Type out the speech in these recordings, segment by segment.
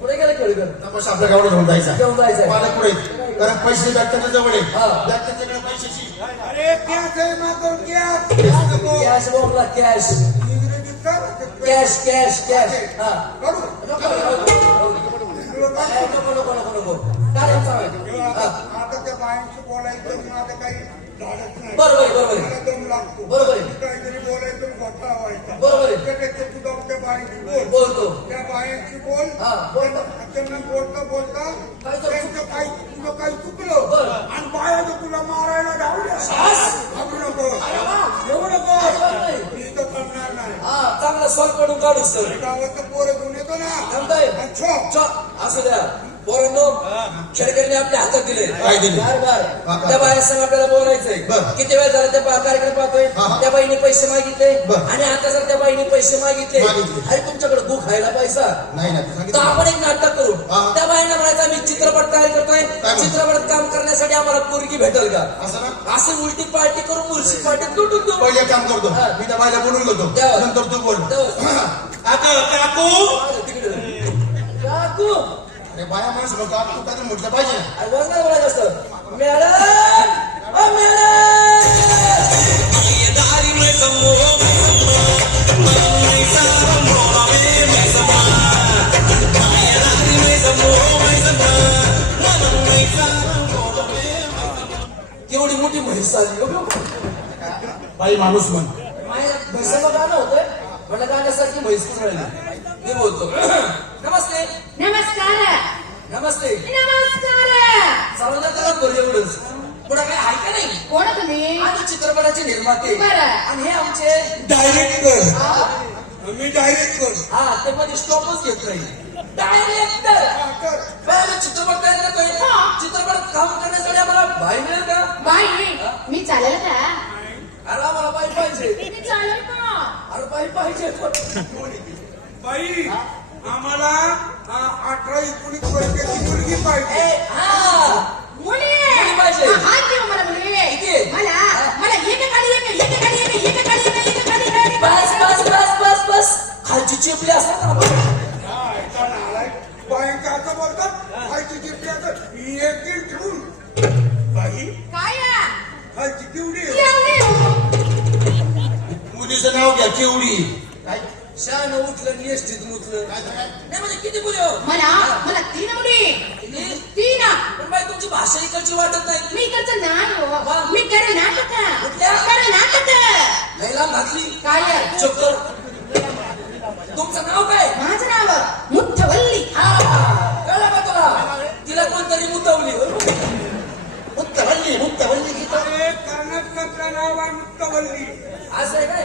पुढे गेलं आपल्या गावाला घेऊन जायचा घेऊन जायचंय. मला पुढे. कारण पैसे बॅगच्या जवळ आहे. हा. बॅगच्याकडे पैशाची. अरे कॅश आहे माझं कॅश कॅश बोलला कॅश? कॅश कॅश कॅश हा. काढू. नको नको नको नको. काय हा. आता आता त्या बायांशी बोलायचं माझं काही बरोबर आहे, बरोबर बरोबर गावाचं पोरं घेऊन येतो ना असू द्या दिले काय दिले? बार हा, बार? त्या बायांसंग आपल्याला बोलायचंय बरं. किती वेळ झाला त्या बा- कार्यक्रम पाहतोय हा, हा. त्या बाईने पैसे मागितले बरं. आणि आता जर त्या बाईने पैसे मागितले मागितले. अरे तुमच्याकडे भूक खायला पैसा नाही ना तू तर सांगितलं आपण एक नाटक करू हा. त्या बाईंना म्हणायचं आम्ही चित्रपट तयार करतोय म्हणतो? चित्रपटात काम करण्यासाठी आम्हाला पोरगी भेटेल का असं ना असं उलटी पार्टी करून मुलशी पार्टीत लुटून देऊ पहिले काम करतो हा. मी त्या बायला बोलून घेतो द्यावं. नंतर तू बोल द्यावं. काका काकू मागं तिकडे काकू अरे बाया माणूस म्हणतो आता तू काहीतरी म्हटलं पाहिजे. ना अरे बघ ना बोलायचं असतं मॅडम! ओ मॅडम! मोठी म्हैस आली हो. बाई माणूस म्हण. माझ्या म्हैसाचं गाणं होतंय म्हटलं गाण्यासारखी म्हैस कुठं राहिली? मी बोलतो. नमस्ते. नमस्कार. नमस्ते. नमस्कार. सर्वांना करा बरं एवढंच. पुढे काय आहे का नाही? कोण तुम्ही? आम्ही चित्रपटाचे निर्माते. बरं. आणि हे आमचे डायरेक्टर मी डायरेक्टर हा ते मध्ये स्टॉपच घेत नाही. डायरेक्टर चित्रपट तयार करतोय हा. चित्रपटात काम करण्यासाठी आम्हाला भाई मिळेल का मी चालेल का अरे आम्हाला बाई पाहिजे मी चालेल का अरे बाई पाहिजे. बाई आम्हाला अठरा एकोणीस वर्षाची मुलगी पाहिजे. हा. मुली. मुली पाहिजे. देऊ मला मुली. किती? मला मला एकेकाळी एक एकेकाळी एक एकेकाळी एक एकेकाळी एक बस बस बस बस बस. खालची चिपली असतात हा, असं बोलतात खालची चिठ्ठी असं एक दिन घ्या केवढी काय? शान उठलं निष्ठित मुतलं? नाही म्हणजे किती मुली? हो. मला मला तीन मुली. किती? तीन. पण बाई तुमची भाषा इकडची वाटत नाही. मी इकडचं नाही. हो. मी कर्नाटक. कुठल्या? कर्नाटक. लैला घातली काय? चक्कर. तुमचं नाव काय? माझं नाव मुठ्ठवल्ली कळलं का तुला? तिला कोणतरी मुतवली मुक्तवल्ली मुक्तवल्ली गीता. कर्नाटकातलं नाव आहे मुक्तवल्ली असं आहे काय?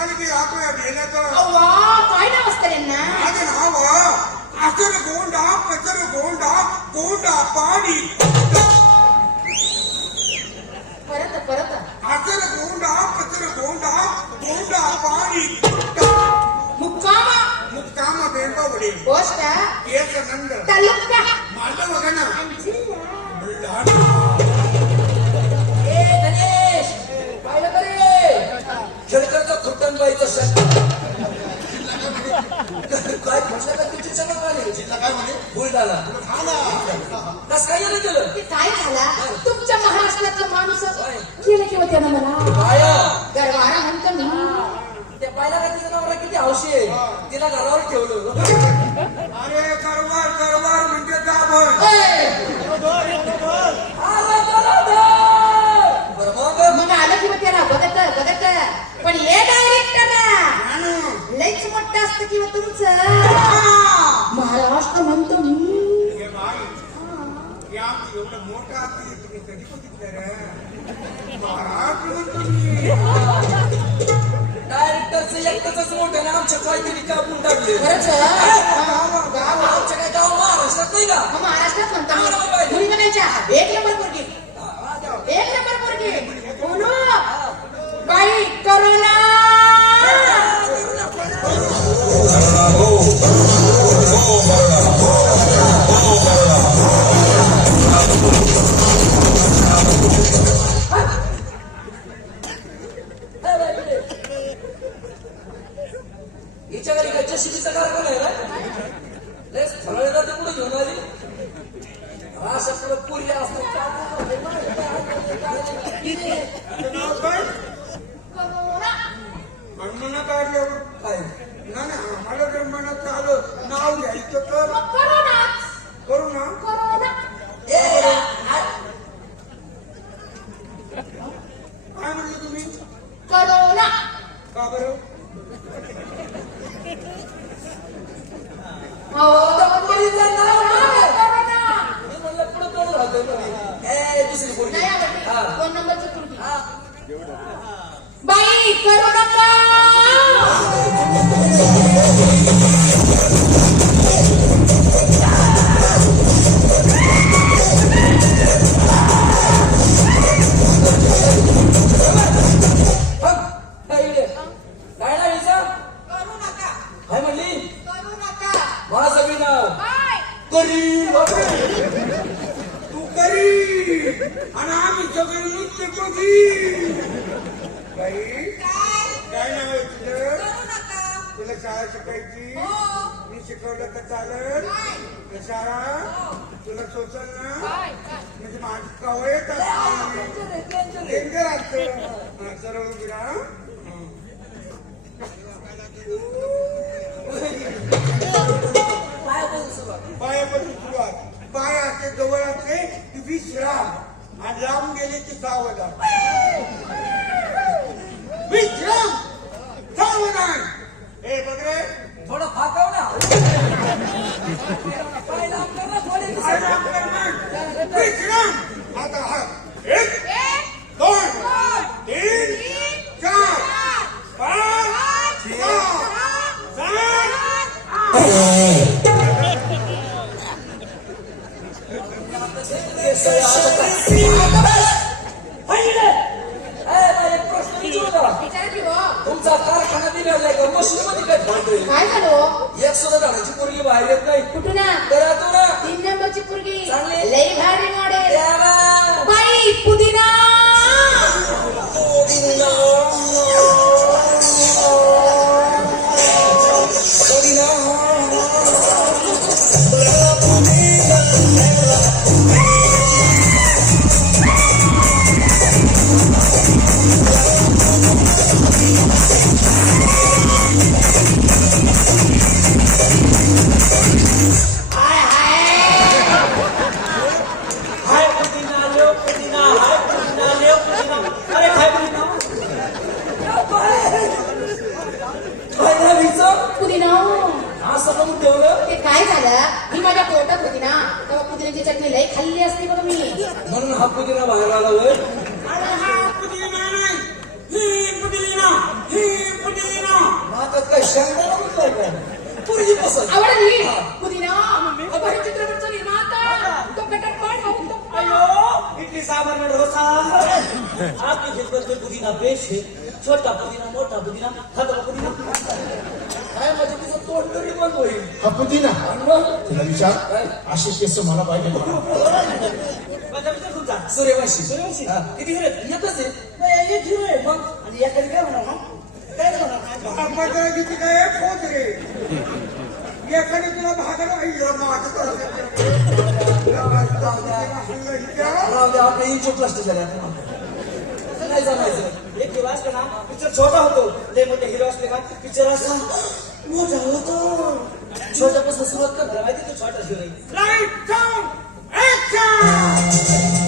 ಕಾಲಿಗೆ ಯಾಕೋ ಅದು ಏನಾಯ್ತು ಅವ್ವ ಕಾಯ್ದ ಅವಸ್ಥೆಯನ್ನ ಅದು ನಾವ ಹಸರು ಗೋಂಡ ಪಸರು ಗೋಂಡ ಗೋಂಡ ಪಾಡಿ ಪರತ ಪರತ ಹಸರು ಗೋಂಡ ಪಸರು ಗೋಂಡ ಗೋಂಡ ಪಾಡಿ ಮುಕ್ಕಾಮ ಮುಕ್ಕಾಮ ಬೇಂಬ ಒಡಿ ಕೋಷ್ಟ ಕೇಸ ನಂದ ತಲುಪ್ತ ಮಲ್ಲ ಮಗನ ಅಂಜಿಲ್ಲ खुट्टनबाईचा शब्द काय म्हटलं का तुझी चमक आली तिला काय म्हणे? बुलढाणा. हा ना कस काय गेलं गेलं ते काय झाला? तुमच्या महाराष्ट्रातला माणूस केलं किंवा त्यानं मला? गरवारा म्हणतो मी. त्या बायला काय तिचं नवरा किती हौशी आहे. तिला घरावर ठेवलं. अरे गरवार गरवार म्हणजे दाभर पण हे डायरेक्टर आणू. लईच मोठं असतं किंवा तुमचं? महाराष्ट्र म्हणतो एवढं मोठं असते तुम्ही कधी बघितलं रे? महाराष्ट्र म्हणतो डायरेक्टरचं एकटंच मोठं ना आमच्या काहीतरी कापून टाकले खरंच? गाव आमच्या काय गाव महाराष्ट्रात नाही का? महाराष्ट्रात म्हणतो एक नंबर तुझं नाव काय ना ना आम्हाला जर मनात आलं नाव घ्यायचं तर करू ना करोना ए, आ- काय म्हणलं तुम्ही करोना का बरं हो बघ, गेले की सावधान विश्राम सावधान हे बघ रे थोडं फाकाव ना पाय लांब कर ना की हो तुमचा कारखाना दिलेला का मशीन मध्ये काय फाटतोय काय झालं हो? एक सुद्धा झाडाची पोरगी बाहेर येत नाही कुठून ना करा तू ना तीन नंबरची पोरगी चांगली. लई भारी मॉडेल. बाई पुदिना हाय झालं मी माझ्या पोटात होती ना तेव्हा पुदिन्याची चटणी लई खाल्ली असती बघ मी. म्हणून हा पुदिना बाहेर आला होय. अरे हा पुदिना नाही ही पुदिना ही पुदिना. नाकात काय शेंगदाणा म्हणतोय काय पोरगी पसंत आवडली? पुदिना? अभय चित्रपटचा निर्माता. तो कटप्पा ठाऊक अयो इडली सांबर में डोसा आपकी खिदमत में पुदीना पेश है छोटा पुदीना मोटा पुदीना खतरा पुदीना काय म्हणजे तिचं तोंड तरी बंद होईल. हा आणि मग? तिला विचार. असे केस मला पाहिजे. माझा विचार तुमचा सूर्यवंशी. सूर्यवंशी. हा. किती हिरो? एकच आहे. एक हिरो आहे. मग? आणि एखादी काय म्हणा मग काय म्हणा किती काय पोच रे. एखादी तुला भागाला अय्यो, माझं तर राहू दे आपल्या इंचो प्लास्टिक झाले आता नाही जमायचं. एक हिरो असले ना पिक्चर छोटा होतो. ते मोठे हिरो असले का पिक्चर असा मोठा होतो छोट्यापासून सुरुवात कर तुला माहिती तू छोटा आहे लाइट साऊंड ऍक्शन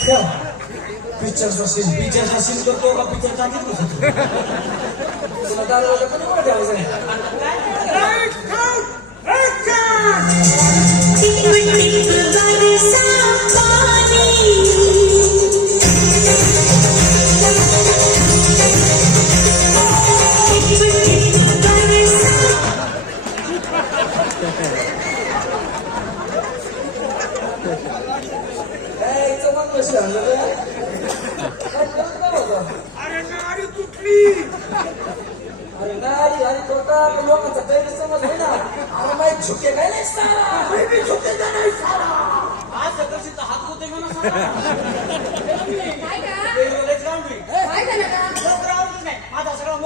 का पिक्चरचा सीन पिक्चरचा सीन करतो का पिक्चर टाकत नसतो तुला दादा पण वाटायचं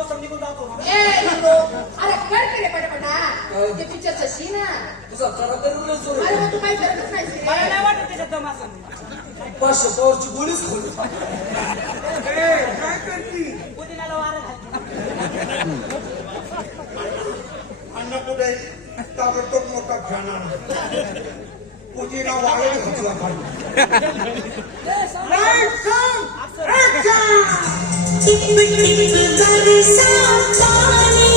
माझा सगळा मोसम निघून जातो ए हिरो अरे कर के रे पटापटा ते पिक्चरचं सीन आहे तुझा करा तरी उलट सुरू अरे मग तू काही करतच नाही scene. मला नाही वाटत त्याच्यात दम असेल पाचशे पॉवरची गोळीच खोली ए काय करती पुदिन्याला वारं घालते अन्न कुठे ताबडतोब मोठा फॅन आणा पुजीला वाळून घातला पाहिजे Lights out! Action! हसलात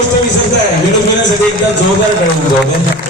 गोष्ट विसरताय. विनोद घेण्यासाठी एकदा जोरदार टाळून जाऊ